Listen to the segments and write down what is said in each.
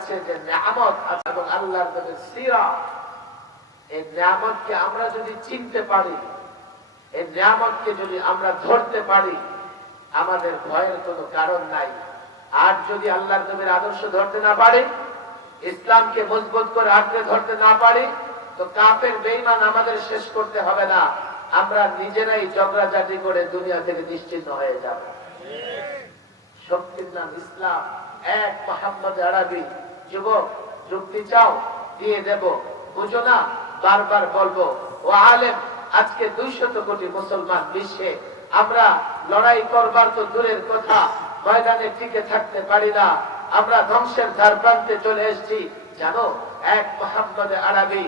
কাছে যে নিয়ামত আছে এবং আল্লাহর নবীর সিরাত, এই নিয়ামতকে আমরা যদি চিনতে পারি, এই নিয়ামতকে যদি আমরা ধরতে পারি, আমাদের ভয়ের কোনো কারণ নাই। আর যদি আল্লাহর নবীর আদর্শ ধরতে না পারি, ইসলামকে মজবুত করে আঁকড়ে ধরতে না পারি, তো কাফের বেঈমান আমাদের শেষ করতে হবে না, আমরা নিজেরাই ঝগড়াঝাটি করে দুনিয়া থেকে নিশ্চিন্ন হয়ে যাব। শক্তির নাম ইসলাম, এক মোহাম্মদ আরবি। যুবক, যুক্তি চাও? দিয়ে দেব। বুঝো না? বারবার বলবো। ও আলেম, আজকে 200 কোটি মুসলমান বিশ্বে, আমরা লড়াই করবার তো দূরের কথা, ময়দানে টিকে থাকতে পারি না, আমরা ধ্বংসের ধার প্রান্তে চলে এসেছি। জানো, এক মোহাম্মদ আরবি,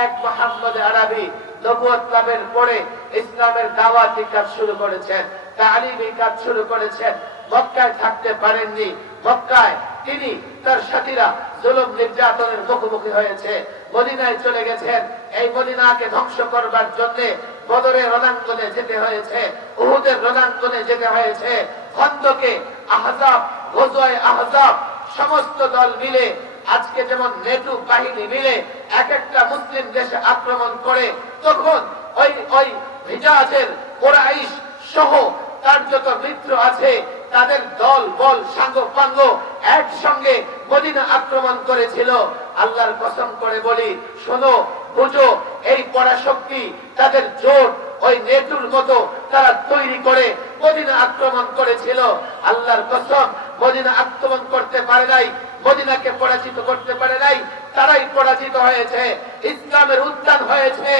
এক মোহাম্মদ আরবি নবুয়ত লাভের পরে ইসলামের দাওয়াতি কাজ শুরু করেছেন, তালিমি কাজ শুরু করেছেন। মক্কায় থাকতে পারেননি। মক্কায় তিনি, তার সাথীরা জুলুম নির্যাতনের মুখোমুখি হয়েছে। মদিনায় চলে গেছেন। এই মদিনাকে ধ্বংস করবার জন্য বদরের রণাঙ্গনে যেতে হয়েছে, উহুদের রণাঙ্গনে যেতে হয়েছে, খন্দকে, আহজাব, গজওয়ায়ে আহজাব, সমস্ত দল মিলে, আজকে যেমন নেটু বাহিনী মিলে এক একটা মুসলিম দেশে আক্রমণ করে, তখন ওই হিজাজের কুরাইশ সহ তার যত মিত্র আছে, তাদের দল বল সাঙ্গ পাঙ্গ একসঙ্গে মদিনা আক্রমণ করেছিল। আল্লাহর কসম করে বলি, শোনো, বুঝো, এই পরাশক্তি, তাদের জোট ওই নেটুর মতো তারা তৈরি করে মদিনা আক্রমণ করেছিল। আল্লাহর কসম, মদিনা আক্রমণ করতে পারে নাই, মদিনাকে পরাজিত করতে পারে নাই, তারাই পরাজিত হয়েছে। ইসলামের উত্থান হয়েছে।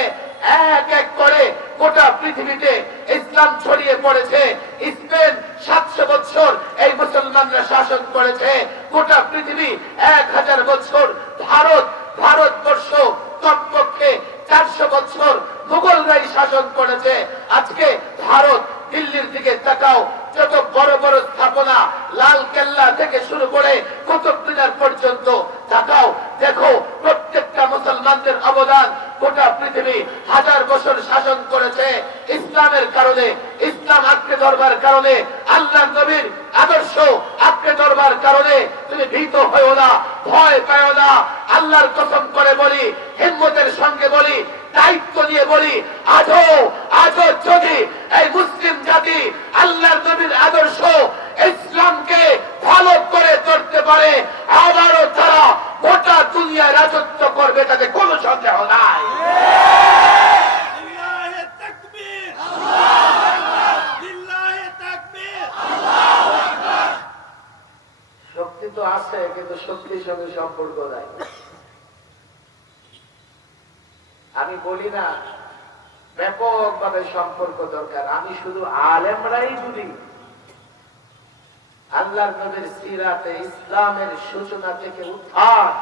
এক এক করে গোটা পৃথিবীতে ইসলাম ছড়িয়ে পড়েছে। স্পেন 700 বছর এই মুসলমানরা শাসন করেছে। গোটা পৃথিবী 1000 বছর। ভারতবর্ষ কমপক্ষে 400 বছর মুঘলরাই শাসন করেছে। আজকে ভারত, দিল্লির দিকে তাকাও, যত বড় বড় স্থাপনা, লাল কেল্লা থেকে শুরু করে কুতুব মিনার পর্যন্ত তাকাও, দেখো প্রত্যেকটা মুসলমানদের অবদান। গোটা পৃথিবী 1000 বছর শাসন করেছে ইসলামের কারণে, ইসলাম আঁকড়ে ধরবার কারণে, আল্লাহর নবীর আদর্শ আঁকড়ে ধরবার কারণে। তুমি ভীত হয়েও না, ভয় পাও না। আল্লাহর কসম করে বলি, হিম্মতের সঙ্গে বলি, দায়িত্ব নিয়ে বলি, আজও যদি এই মুসলিম জাতি আল্লাহর নবীর আদর্শ ইসলামকে ভালো করে ধরতে পারে, আবারও তারা গোটা দুনিয়ায় রাজত্ব করবে, তাতে কোনো সন্দেহ নাই। শক্তি তো আছে, কিন্তু শক্তির সঙ্গে সম্পর্ক নাই। আমি বলি না ব্যাপকভাবে সম্পর্ক দরকার, আমি শুধু আলেমরাই যদি আল্লাহর নবীর সিরাতে ইসলামের সূচনা থেকে উত্থান,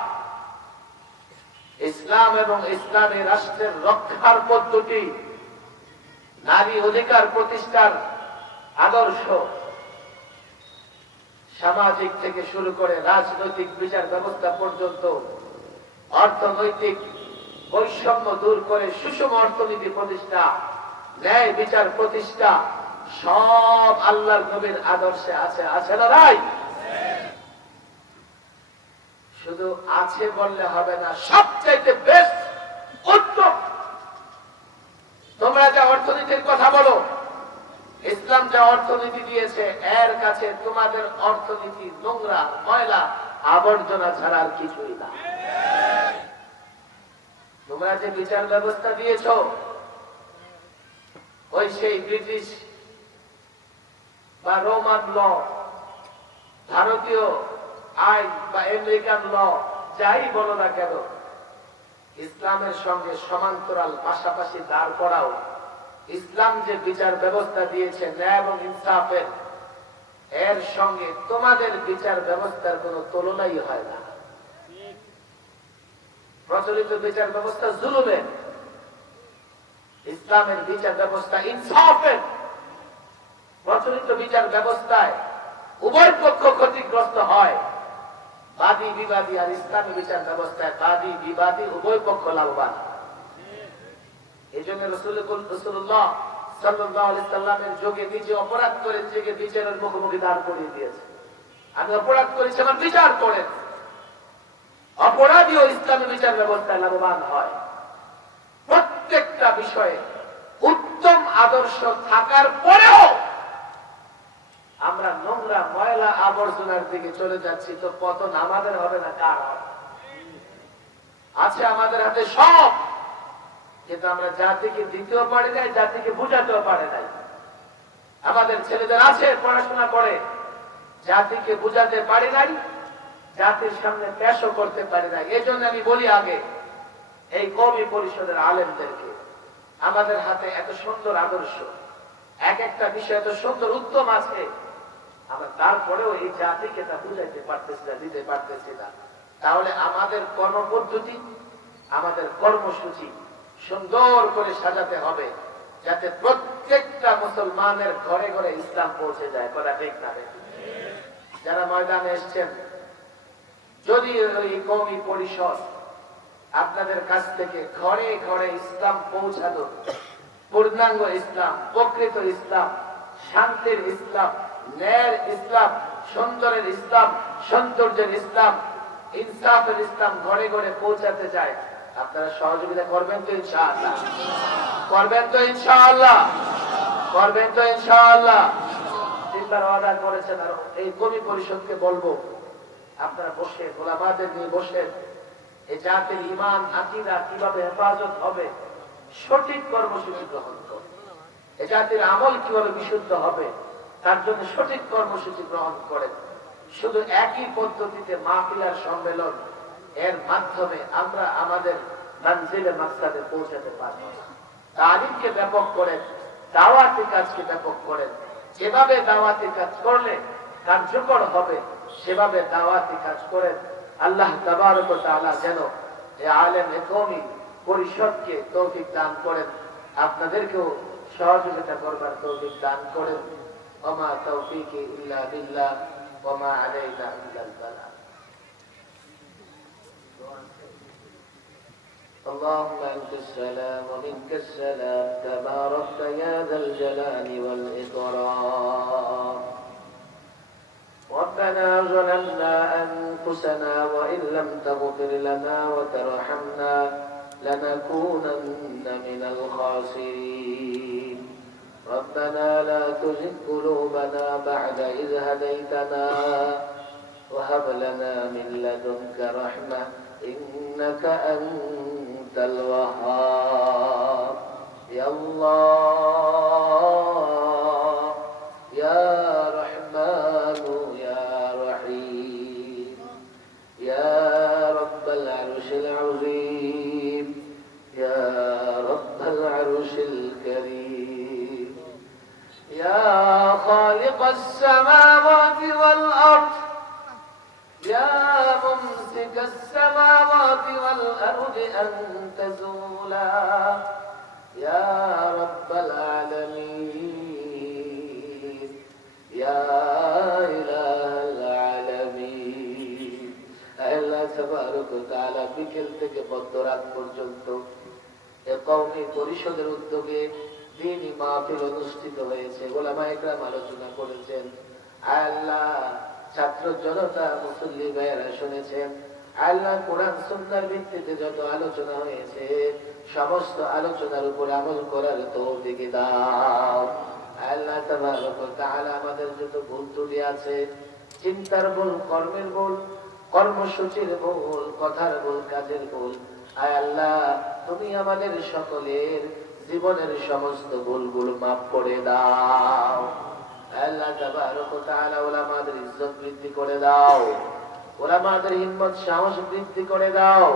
ইসলাম এবং ইসলামী রাষ্ট্রের রক্ষার পদ্ধতি, নারী অধিকার প্রতিষ্ঠার আদর্শ, সামাজিক থেকে শুরু করে রাজনৈতিক বিচার ব্যবস্থা পর্যন্ত, অর্থনৈতিক বৈষম্য দূর করে সুষম অর্থনীতি প্রতিষ্ঠা, ন্যায় বিচার প্রতিষ্ঠা, সব আল্লাহর নবীর আদর্শে আছে। আছে না নাই? শুধু আছে বললে হবে না, সবচাইতে বেস্ট উত্তম। তোমরা যা অর্থনীতির কথা বলো, ইসলাম যা অর্থনীতি দিয়েছে, এর কাছে তোমাদের অর্থনীতি নোংরা, ময়লা, আবর্জনা ছাড়া আর কিছুই না। তোমরা যে বিচার ব্যবস্থা দিয়েছ, ওই সেই ব্রিটিশ বা রোমান ল, ভারতীয় আইন বা আমেরিকান ল, যাই বলো না কেন, ইসলামের সঙ্গে সমান্তরাল পাশাপাশি দাঁড় করাও। ইসলাম যে বিচার ব্যবস্থা দিয়েছে ন্যায় এবং ইনসাফের, এর সঙ্গে তোমাদের বিচার ব্যবস্থার কোনো তুলনাই হয় না। প্রচলিত বিচার ব্যবস্থা জুলুমের, ইসলামের বিচার ব্যবস্থা ইনসাফের। প্রচলিত বিচার ব্যবস্থায় উভয় পক্ষ ক্ষতিগ্রস্ত হয়, বাদী বিবাদী, আর ইসলামী বিচার ব্যবস্থায় বাদী বিবাদী উভয় পক্ষ লাভবান। এই জন্য রাসূলুল্লাহ সাল্লাল্লাহু আলাইহি সাল্লামের যুগে নিজে অপরাধ করে নিজেকে বিচারের মুখোমুখি দাঁড় করিয়ে দিয়েছে। আমি অপরাধ করেছি, আমার বিচার করেন। দিয়েও ইসলামী বিচার ব্যবস্থায় লাভবান হয়। প্রত্যেকটা বিষয়ে উত্তম আদর্শ থাকার পরেও আমরা নোংরা ময়লা আবর্জনার দিকে চলে যাচ্ছি, তো পতন আমাদের হবে না কার হবে? আছে আমাদের হাতে সব, কিন্তু আমরা জাতিকে দিতেও পারি নাই, জাতিকে বুঝাতেও পারি নাই। আমাদের ছেলেদের আছে পড়াশোনা করে, জাতিকে বুঝাতে পারি নাই, জাতির সামনে পেশও করতে পারি নাই। এই জন্য আমি বলি আগে এই কওমি পরিষদের আলেমদেরকে, আমাদের হাতে এত সুন্দর আদর্শ, এক একটা বিষয় এত সুন্দর উত্তম আছে, আমরা তারপরেও এই জাতিকে তা বুঝাইতে পারতেছি না, দিতে পারতেছি না। তাহলে আমাদের কর্মপদ্ধতি, আমাদের কর্মসূচি সুন্দর করে সাজাতে হবে, যাতে প্রত্যেকটা মুসলমানের ঘরে ঘরে ইসলাম পৌঁছে যায়। কথা ঠিক না? যারা ময়দানে এসছেন, যদি ওই কওমি পরিষদ আপনাদের কাছ থেকে ঘরে ঘরে ইসলাম পৌঁছানো, পূর্ণাঙ্গ ইসলাম, প্রকৃত ইসলাম, শান্তির ইসলাম, ন্যায়ের ইসলাম, সুন্দরের ইসলাম, সৌন্দর্যের ইসলাম, ইনসাফের ইসলাম ঘরে ঘরে পৌঁছাতে চায়, আপনারা সহযোগিতা করবেন তো ইনশাআল্লাহ? করবেন তো ইনশাআল্লাহ? করবেন তো ইনশাআল্লাহ? তিনবার অর্ডার করেছেন। আর এই কওমি পরিষদকে বলবো, আপনারা বসে ওলামাদের নিয়ে বসে এই জাতির ঈমান আকীদা কিভাবে হেফাজত হবে সঠিক কর্মসূচি গ্রহণ করুন। এই জাতির আমল কিভাবে বিশুদ্ধ হবে তার জন্য সঠিক কর্মসূচি গ্রহণ করেন। শুধু একই পদ্ধতিতে মাহফিল আর সম্মেলন, এর মাধ্যমে আমরা আমাদের মঞ্জিলে মাকসাদে পৌঁছাতে পারব না। তালিমকে ব্যাপক করেন, দাওয়াতি কাজকে ব্যাপক করেন। যেভাবে দাওয়াতি কাজ করলে কার্যকর হবে সেভাবে দাওয়াতি কাজ করেন। আল্লাহ তাবারক ওয়া তাআলা যেন এই আলেম কওমি পরিষদকে তৌফিক দান করেন, আপনাদেরকেও সহযোগিতা করবার তৌফিক দান করেন। ওমা তাওফীকি ইল্লা বিল্লাহ ওয়া মা আলাইনা ইল্লাল বালাগ। اللهم أنت السلام ومنك السلام تباركت يا ذا الجلال والإكرام. ربنا ظلمنا أنفسنا وإن لم تغفر لنا وترحمنا لنكونن من الخاسرين. ربنا لا تزغ قلوبنا بعد إذ هديتنا وهب لنا من لدنك رحمة إنك أنت الوهاب. يا الله يا رحمن يا رحيم يا رب العرش العظيم يا رب العرش الكريم يا خالق السماوات والأرض يا ممسك السماوات والأرض أن تزولا يا رب العالمين يا إله العالمين. আল্লাহ তাবারক ওয়া তাআলা বিকেল থেকে মধ্যরাত পর্যন্ত এই কওমি পরিষদের উদ্যোগে দ্বীনি মাহফিল অনুষ্ঠিত হয়েছে, উলামায়ে কেরাম আলোচনা করেছেন। আল্লাহ ছাত্র জনতা মুসল্লি ভাইয়েরা শুনেছেন। আল্লাহ কোরআন সুন্নাহর ভিত্তিতে যত আলোচনা হয়েছে সমস্ত আলোচনার উপর আমল করার তৌফিক দাও। আল্লাহ তাবারক ওয়া তাআলা আমাদের যত ভুল ত্রুটি আছে, চিন্তার ভুল, কর্মের ভুল, কর্মসূচির ভুল, কথার ভুল, কাজের ভুল, আয় আল্লাহ তুমি আমাদের সকলের জীবনের সমস্ত ভুলগুলো মাফ করে দাও। আল্লাহ তাবারক ওয়া তাআলা উলামাদের ইজ্জত বৃদ্ধি করে দাও, উলামাদের হিম্মত সাহস বৃদ্ধি করে দাও।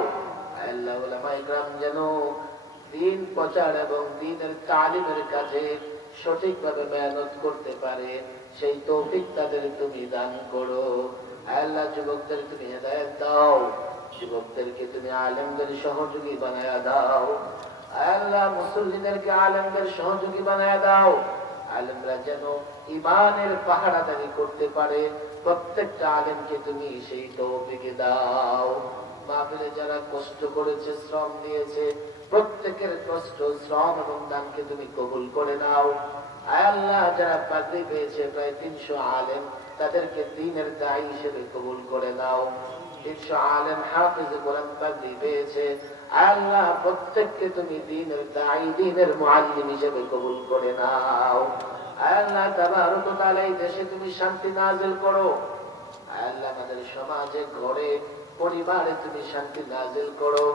আল্লাহ উলামায়ে কেরাম যেন দ্বীন প্রচার এবং দ্বীনের তালিমের কাজে সঠিকভাবে মেহনত করতে পারে সেই তৌফিক তাদের তুমি দান করো। আল্লাহ যুবকদের তুমি হেদায়েত দাও, যুবকদেরকে তুমি আলেমদের সহযোগী বানায়া দাও। আল্লাহ মুসল্লিদেরকে আলেমদের সহযোগী বানায়া দাও। আলেমরা যেন ঈমানের পাহারাদারি করতে পারে, প্রত্যেকটা আলেমকে তুমি সেই তৌফিক দাও। মাহফিলে যারা কষ্ট করেছে, শ্রম দিয়েছে, প্রত্যেকের কষ্ট, শ্রম এবং দানকে তুমি কবুল করে নাও। আল্লাহ যারা পাগড়ি পেয়েছে প্রায় 300 আলেম, তাদেরকে দ্বীনের দায়ী হিসেবে কবুল করে নাও। 300 আলেম হাফেজ কোরআন পাগড়ি পেয়েছে। আল্লাহ প্রত্যেককে তুমি দ্বীনের দাঈ, দ্বীনের মুআল্লিম হিসেবে কবুল করে নাও। আল্লাহ তাবারক ওয়া তাআলা এই দেশে তুমি শান্তি নাযিল করো। আল্লাহ আমাদের সমাজে, ঘরে, পরিবারে তুমি শান্তি নাযিল করো।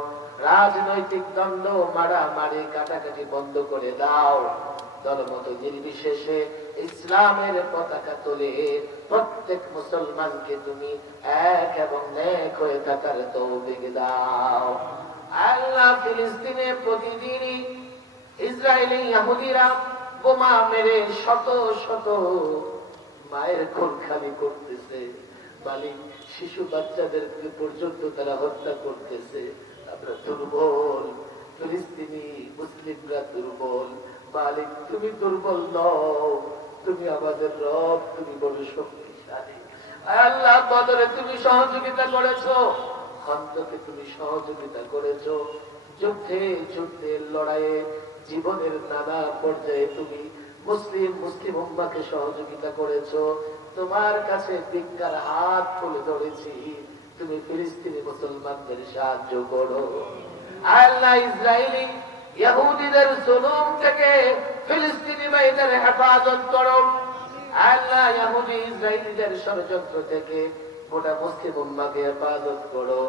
রাজনৈতিক দ্বন্দ্ব, মারামারি, কাটাকাটি বন্ধ করে দাও। দলমত নির্বিশেষে ইসলামের পতাকা তুলে প্রত্যেক মুসলমানকে তুমি এক এবং নেক হয়ে থাকার তৌফিক দাও। আল্লাহ ফিলিস্তিনে প্রতিদিনই ইসরায়েলি ইহুদিরা বোমা মেরে শত শত মায়ের খুন খালি করতেছে, মালিক শিশু বাচ্চাদেরকে পর্যন্ত তারা হত্যা করতেছে। আমরা দুর্বল, ফিলিস্তিনি মুসলিমরা দুর্বল। মালিক তুমি দুর্বল নও, তুমি আমাদের রব, তুমি বড় শক্তিশালী। আল্লাহ বদরে তুমি সহযোগিতা করেছো, খন্দকে তুমি সহযোগিতা করেছো, যুদ্ধে যুদ্ধের লড়াইয়ে জীবনের নানা পর্যায়ে তুমি মুসলিম উম্মাহকে সহযোগিতা করেছো। তোমার কাছে ভিক্ষার হাত তুলে ধরেছি, তুমি ফিলিস্তিনি মুসলমানদের সাহায্য করো। আল্লাহ ইসরায়েলি ইহুদিদের জুলুম থেকে ফিলিস্তিনি ভাইদের হেফাজত করো। আল্লাহ ইহুদি ইসরায়েলিদের ষড়যন্ত্র থেকে গোটা মুসলিম উম্মাহকে হেফাজত করো।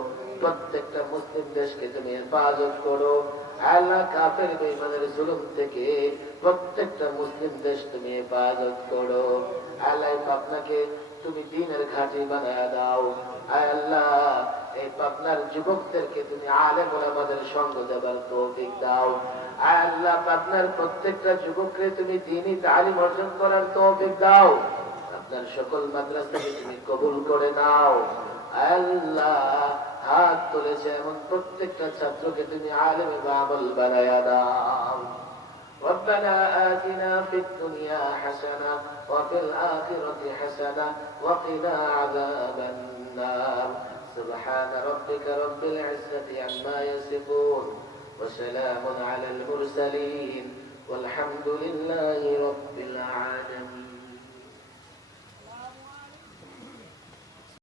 প্রত্যেকটা মুসলিম দেশকে তুমি হেফাজত করো। আল্লাহ কাফের বেঈমানের জুলুম থেকে প্রত্যেকটা মুসলিম দেশ তুমি হেফাজত করো। আল্লাহ পাবনাকে তুমি দ্বীনের ঘাঁটি বানায়া দাও। আল্লাহ এই পাবনার যুবকদেরকে তুমি আলেম ওলামাদের সঙ্গ দেবার তৌফিক দাও। আল্লাহ পাবনার প্রত্যেকটা যুবককে তুমি দ্বীনি তালিম অর্জন করার তৌফিক দাও। আপনার সকল মাদ্রাসাকে তুমি কবুল করে নাও। আল্লাহ হাত তুলেছে এমন প্রত্যেকটা ছাত্রকে তুমি আলেম বা আমল বানায়া দাও। ربنا آتنا في الدنيا حسنة وفي الآخرة حسنة وقنا عذاب النار. سبحان ربك رب العزة عما يصفون وسلام على المرسلين والحمد لله رب العالمين.